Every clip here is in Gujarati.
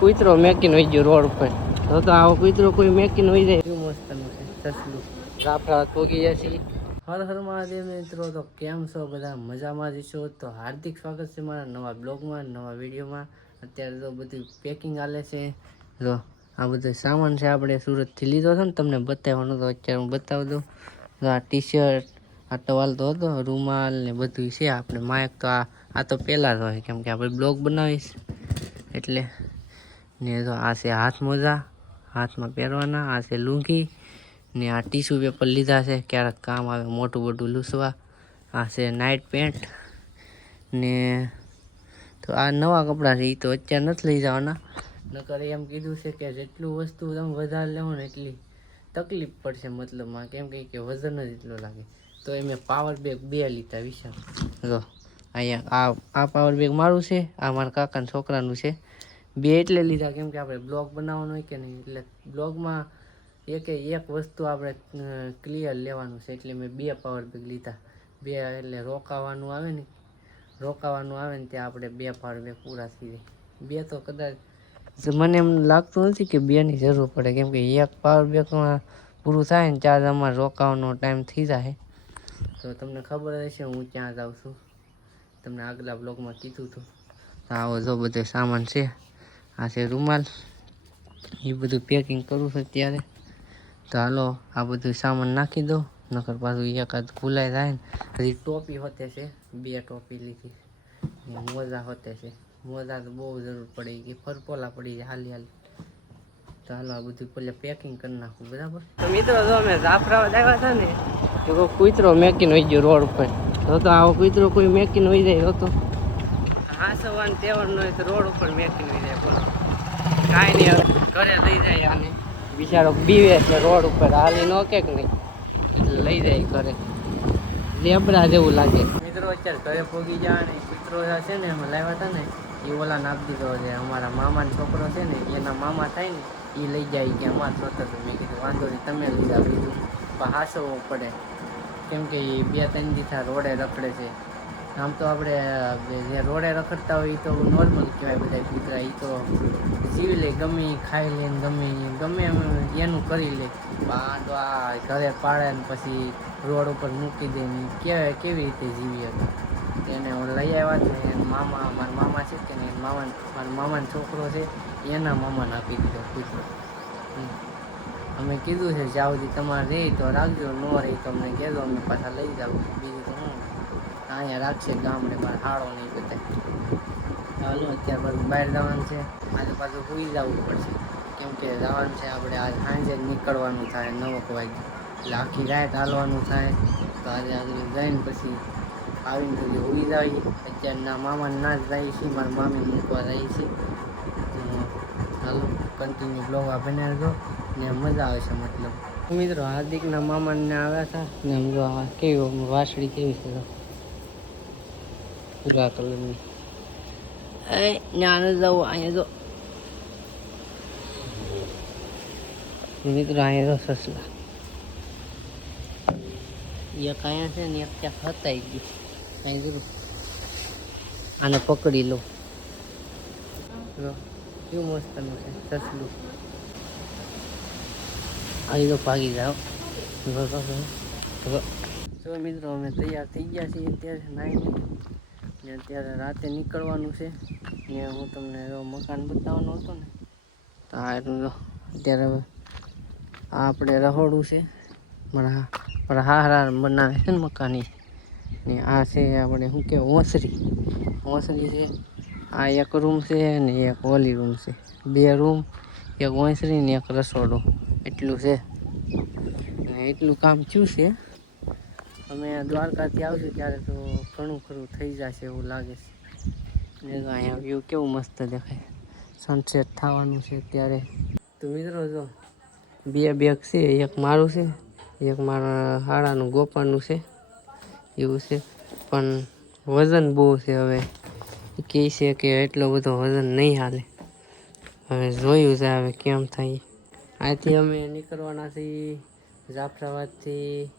કૂતરો મેકીને વહી ગયો રોડ ઉપર. તો આવો કૂતરો કોઈ મેકીને વહી જાય એવું મસ્તનું છે સસલું. જાફરાબાદ પહોંચી જશે. હર હર મહાદેવ મિત્રો. તો કેમ છો બધા? મજામાં જ છો? તો હાર્દિક સ્વાગત છે મારા નવા બ્લોગમાં, નવા વિડીયોમાં. અત્યારે તો બધું પેકિંગ ચાલે છે. જો આ બધો સામાન છે આપણે સુરતથી લીધો છે ને, તમને બતાવવાનું તો અત્યારે હું બતાવી દઉં. આ ટી શર્ટ, આ ટવાલ તો હતો, રૂમાલ ને બધું છે. આપણે માયક તો આ તો પહેલાં જ હોય, કેમ કે આપણે બ્લોગ બનાવીશ એટલે. ને તો આ છે હાથ મોજા, હાથમાં પહેરવાના. આ છે લુંગી ને આ ટીશ્યુ પેપર લીધા છે, ક્યારેક કામ આવે મોટું મોટું લૂસવા. આ છે નાઇટ પેન્ટ ને તો આ નવા કપડાં છે. એ તો અત્યારે નથી લઈ જવાના, નકર એમ કીધું છે કે જેટલું વસ્તુ તમે વધારે લેવો ને એટલી તકલીફ પડશે મતલબમાં, કેમ કે વજન જ એટલો લાગે. તો એ મેં પાવર બેગ 2 લીધા વિશાલ. જો અહીંયા આ પાવર બેગ મારું છે, આ મારા કાકાના છોકરાનું છે. 2 એટલે લીધા કેમ કે આપણે બ્લોગ બનાવવાનો હોય કે નહીં, એટલે બ્લોગમાં એક વસ્તુ આપણે ક્લિયર લેવાનું છે, એટલે મેં 2 પાવર બેગ લીધા. 2 એટલે રોકાવાનું આવે ને ત્યાં આપણે 2 પાવર બેગ પૂરા થઈ જાય. 2 તો કદાચ મને એમ લાગતું નથી કે 2ની જરૂર પડે, કેમ કે 1 પાવર બેગમાં પૂરું થાય ને ત્યાં અમારે રોકાવાનો ટાઈમ થઈ જાય. તો તમને ખબર હશે હું ક્યાં જાઉં છું, તમને આગલા બ્લોગમાં કીધું હતું. આવો જો બધો સામાન છે. આ છે રૂમાલ, એ બધું પેકિંગ કરું છું અત્યારે. તો હાલો આ બધું સામાન નાખી દો, નકર પાછું એકાદ ભૂલાઈ જાય ને. હજી ટોપી હોતે છે, 2 ટોપી લીધી. મોજા હોતે છે, મોજા તો બહુ જરૂર પડે કે ફરપોલા પડી જાય હાલી. તો હાલો આ બધું પહેલાં પેકિંગ કરી નાખું, બરાબર. તો મિત્રો જો અમે જાફરાબાદ આવ્યા હતા ને, તો કૂતરો મેકીને વહી ગયો રોડ ઉપર. તો આવો કૂતરો કોઈ મેકીને વહી જાય તો હા સવાન તહેવાર નો હોય તો રોડ ઉપર મેકીને વહી જાય. બોલો કાંઈ નહીં, ઘરે લઈ જાય. આને બિચારો બીવે એટલે રોડ ઉપર હાલી ન કે નહીં, એટલે લઈ જાય ઘરે. લેબડા જેવું લાગે. મિત્રો અત્યારે ઘરે પહોંચી જાય ને કૂતરો છે ને એમાં લાવ્યા હતા ને, એ ઓલા નાખી દીધો છે. અમારા મામાનો છોકરો છે ને, એના મામા થાય ને, એ લઈ જાય કે અમારે નહોતો. તો મેં કીધું વાંધો નહીં, તમે લઈ જાવ. કીધું પણ હાસવવું પડે, કેમ કે એ 2-3 દિવસા રોડે રખડે છે. આમ તો આપણે જે રોડે રખડતા હોય એ તો નોર્મલ કહેવાય બધા કૂતરા. એ તો જીવી લે, ગમે ખાઈ લે ને ગમે એનું કરી લે. તો આ ઘરે પાડે ને પછી રોડ ઉપર મૂકી દે ને કેવી રીતે જીવી હતા. એને લઈ આવ્યા છે ને મારા મામા છે કે નહીં, મારા મામાનો છોકરો છે, એના મામાને આપી દીધો કૂતરો. અમે કીધું છે જ્યાં સુધી તમારે રહે તો રાખજો, ન રહે તો અમને કહેજો, અમે પાછા લઈ જાવ. બીજું તો હું અહીંયા રાખશે ગામડે, મારે હાળો નહીં બધા. ચાલો અત્યારે પાછું બહાર જવાનું છે, આજે પાછું સુઈ જવું પડશે, કેમ કે જવાનું છે આપણે આજ સાંજે જ નીકળવાનું થાય 9 વાગે, એટલે આખી રાત હાલવાનું થાય. તો આજે આગળ જઈને પછી આવીને પછી સુઈ જઈએ. અત્યારના મામાને ના જ જાય છે, મારા મામી મૂકવા જાય છે. હાલો કન્ટિન્યુ બ્લોગ બનાવજો ને મજા આવે છે મતલબ. મિત્રો હાર્દિકના મામાને આવ્યા હતા ને, આમ જો કેવી વાસળી કેવી છે ભૂરા કલરની. ત્યાં ન જવું, અહીંયા જો મિત્રો, અહીંયા તો સસલા એક અહીંયા છે ને, એક ત્યાં હતાઈ ગયું. અહીં જરૂર આને પકડી લો. કેવું મસ્તનું છે સસલું. અહીં તો ભાગી જાઓ. તો મિત્રો અમે તૈયાર થઈ ગયા છીએ અત્યારે નાઈને, ને અત્યારે રાતે નીકળવાનું છે. ને હું તમને મકાન બતાવવાનું હતો ને, તો આ અત્યારે હવે આ આપણે રહોડું છે. મારા હારા બનાવે છે ને મકાની. ને આ છે આપણે શું કે ઓસરી છે. આ એક રૂમ છે ને એક ઓલી રૂમ છે. 2 રૂમ, એક ઓસરી ને એક રસોડું, એટલું છે. ને એટલું કામ થયું છે. અમે દ્વારકાથી આવશું ત્યારે તો ઘણું ખરું થઈ જશે એવું લાગે છે. ને અહીંયા વ્યૂ કેવું મસ્ત દેખાય, સનસેટ થવાનું છે ત્યારે. તો મિત્રો જો 2 બેગ છે, એક મારું છે, એક મારા હાડાનું ગોપાનું છે. એવું છે પણ વજન બહુ છે. હવે કહે છે કે એટલો બધો વજન નહીં હાલે. હવે જોયું છે હવે કેમ થાય. અહીંથી અમે નીકળવાના છીએ જાફરાબાદથી,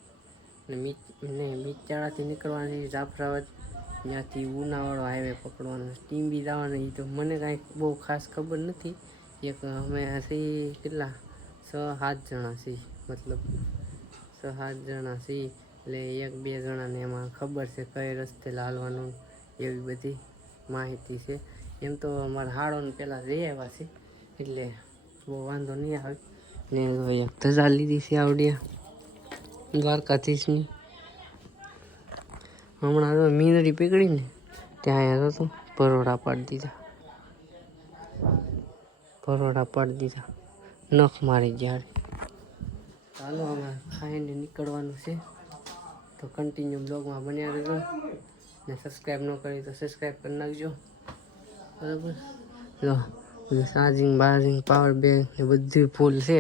મીચાણાથી નીકળવાના છીએ જાફરાબાદ. ત્યાંથી ઉનાવાળો હાઈવે પકડવાનો ટીમ બી જવાનું. એ તો મને કાંઈ બહુ ખાસ ખબર નથી. એક અમે છીએ કેટલા 6-7 જણા છીએ, મતલબ 6-7 જણા છીએ. એટલે 1-2 જણાને એમાં ખબર છે કઈ રસ્તે હાલવાનું, એવી બધી માહિતી છે. એમ તો અમારા હાડોને પહેલાં જઈ આવ્યા છે એટલે બહુ વાંધો નહીં આવે. ને એક ધજા લીધી છે આવડિયા દ્વારકાધીશની. હમણાં તો મીંદડી પીગળી ને ત્યાં આવ્યો હતો, પરોડા પાડી દીધા, નખ મારી ગયા. ચાલો અમે ખાઈને નીકળવાનું છે, તો કન્ટિન્યુ બ્લોગમાં બન્યા રહેજો. ને સબસ્ક્રાઈબ ન કરી તો સબસ્ક્રાઈબ કરી નાખજો, બરાબર. જો ચાર્જિંગ બાર્જિંગ પાવર બેંક એ બધું ફૂલ છે.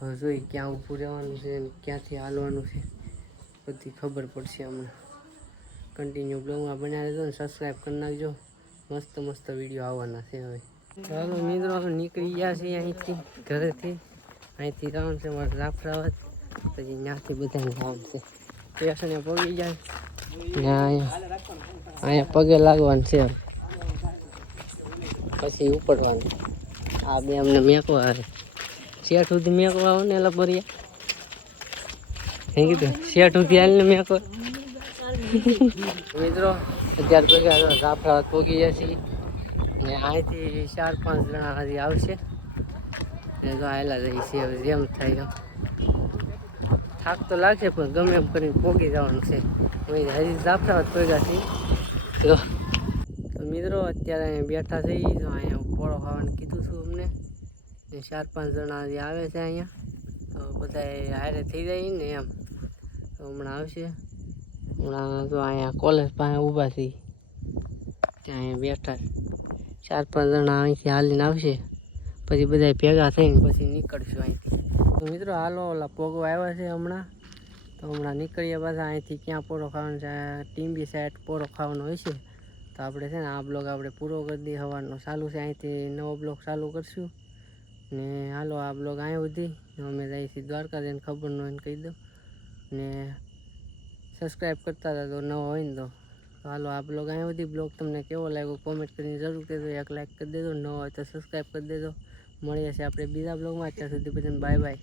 હવે જોઈ ક્યાં ઊભું રહેવાનું છે ને ક્યાંથી હાલવાનું છે બધી ખબર પડશે હમણાં. કન્ટિન્યુ બ્લોગમાં બન્યા રહેજો ને સબસ્ક્રાઈબ કરી નાખજો. મસ્ત મસ્ત વિડીયો આવવાના છે હવે. ચાલો મિત્રો નીકળી ગયા છીએ અહીંથી, ઘરેથી. અહીંથી જવાનું છે મારે જાફરાબાદ, પછી ત્યાંથી બધાને જવાનું છે. સ્ટેશને પગી જાય અહીંયા પગે લાગવાનું છે, પછી ઉપડવાનું. આ બે અમને મેકવા આવે, શેઠ સુધી મેકવા આવો ને એલા ભર્યા. એ કીધું શેઠ સુધી હાલીને મેકવા. મિત્રો અત્યારે ભેગા જાફરાબાદ પહોંચી ગયા છીએ ને અહીંથી 4-5 જણા હજી આવશે ને તો આવેલા જઈએ છીએ. હવે જેમ થાય થાક તો લાગશે પણ ગમે એમ કરીને પહોંચી જવાનું છે. હજી જાફરાબાદ પહોંચ્યા છીએ. તો મિત્રો અત્યારે અહીંયા બેઠા છીએ, તો અહીંયા પોળો ખાવાનું કીધું છું અમને. ને 4-5 જણા હજી આવે છે અહીંયા, તો બધા હારે થઈ જાય ને એમ. તો હમણાં આવશે. હમણાં તો અહીંયા કોલેજ પાસે ઊભા છીએ, ત્યાં અહીંયા બેઠા 4-5 જણા અહીંથી હાલીને આવશે, પછી બધા ભેગા થઈને પછી નીકળશું અહીંથી. તો મિત્રો હાલો ઓલા પોગો આવ્યા છે હમણાં, તો હમણાં નીકળ્યા પાછા અહીંથી. ક્યાં પોરો ખાવાનો છે? ટીમ્બી સાઈડ પોરો ખાવાનો હોય છે. તો આપણે છે ને આ બ્લોગ આપણે પૂરો કરી દઈએ. સવારનો ચાલુ છે, અહીંથી નવો બ્લોગ ચાલુ કરશું. ને હાલો આ બ્લોગ અહીં સુધી. અમે જઈએ છીએ દ્વારકા, જઈને ખબર ન હોય ને કહી દો. ને સબસ્ક્રાઈબ કરતા હતા તો નવો હોય ને તો હાલો આ બ્લોગ અહીં સુધી. બ્લોગ તમને કેવો લાગ્યો કોમેન્ટ કરીને જરૂર કહેજો. એક લાઈક કરી દેજો, ન હોય તો સબસ્ક્રાઈબ કરી દેજો. મળીએ છીએ આપણે બીજા બ્લોગમાં. ત્યાં સુધી બધાને બાય બાય.